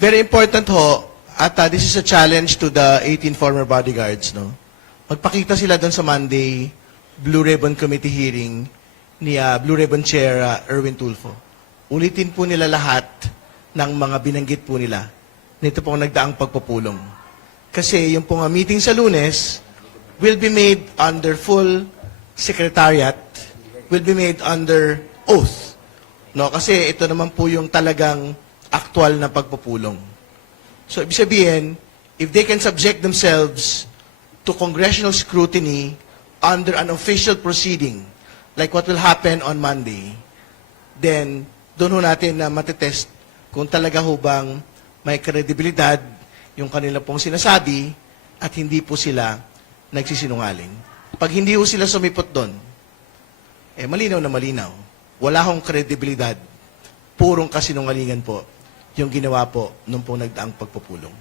Very important ho, at this is a challenge to the 18 former bodyguards, no? Magpakita sila doon sa Monday Blue Ribbon Committee hearing ni Blue Ribbon Chair Erwin Tulfo. Ulitin po nila lahat ng mga binanggit po nila nito pong nagdaang pagpupulong. Kasi yung pong meeting sa Lunes will be made under full secretariat, will be made under oath. No, kasi ito naman po yung talagang aktual na pagpupulong. So, ibig sabihin, if they can subject themselves to congressional scrutiny under an official proceeding, like what will happen on Monday, then doon ho natin na matitest kung talaga ho bang may kredibilidad yung kanila pong sinasabi at hindi po sila nagsisinungaling. Pag hindi ho sila sumipot doon, malinaw na malinaw. Wala hong kredibilidad. Purong kasinungalingan po yung ginawa po nung pong nagdaang pagpupulong.